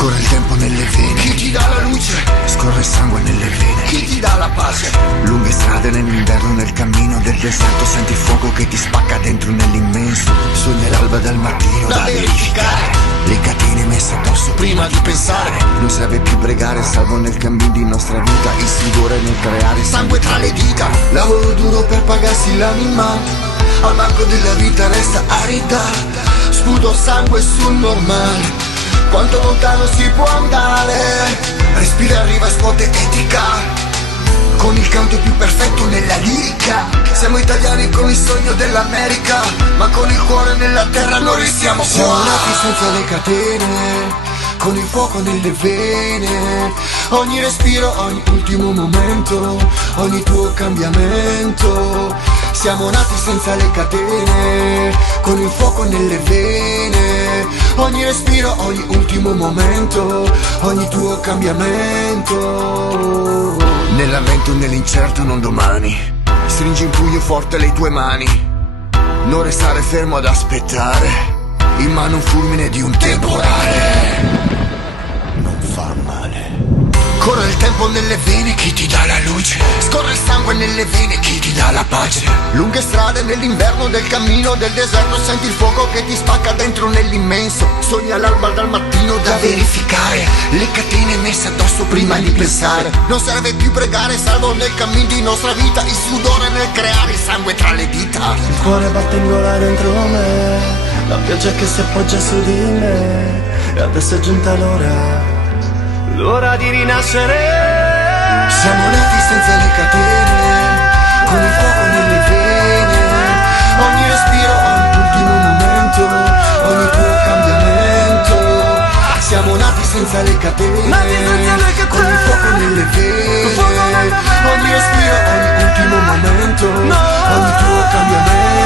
Scorre il tempo nelle vene, chi ti dà la luce? Scorre il sangue nelle vene, chi ti dà la pace? Lunghe strade nell'inverno, nel cammino del deserto, senti il fuoco che ti spacca dentro nell'immenso. Sogna l'alba del mattino da verificare, le catene messe addosso prima di pensare. Non serve più pregare, salvo nel cammino di nostra vita, il sudore nel creare sangue tra le dita. Lavoro duro per pagarsi l'anima, al banco della vita resta arida. Sputo sangue sul normale, quanto lontano si può andare? Respira, arriva, scuote etica, con il canto più perfetto nella lirica. Siamo italiani con il sogno dell'America, ma con il cuore nella terra non restiamo qua. Siamo nati senza le catene, con il fuoco nelle vene. Ogni respiro, ogni ultimo momento, ogni tuo cambiamento. Siamo nati senza le catene, con il fuoco nelle vene. Ogni respiro, ogni ultimo momento, ogni tuo cambiamento. Nell'avvento, nell'incerto, non domani. Stringi in pugno forte le tue mani, non restare fermo ad aspettare, in mano un fulmine di un temporale. Non fa male. Corre il tempo nelle vene, chi ti dà la luce? Scorre il sangue nelle vene, chi ti dà la pace? Lunghe strade nell'inverno, del cammino del deserto, senti il fuoco che ti spacca dentro nell'immenso. Sogna l'alba dal mattino da verificare, le catene messe addosso prima di pensare. Non serve più pregare, salvo nel cammino di nostra vita, il sudore nel creare il sangue tra le dita. Il cuore batte in gola dentro me, la pioggia che si appoggia su di me, e adesso è giunta l'ora di rinascere. Siamo nati senza le catene, con il fuoco nelle vene. Ogni respiro, ogni ultimo momento, ogni tuo cambiamento. Siamo nati senza le catene, con il fuoco nelle vene. Ogni respiro, ogni ultimo momento, ogni tuo cambiamento.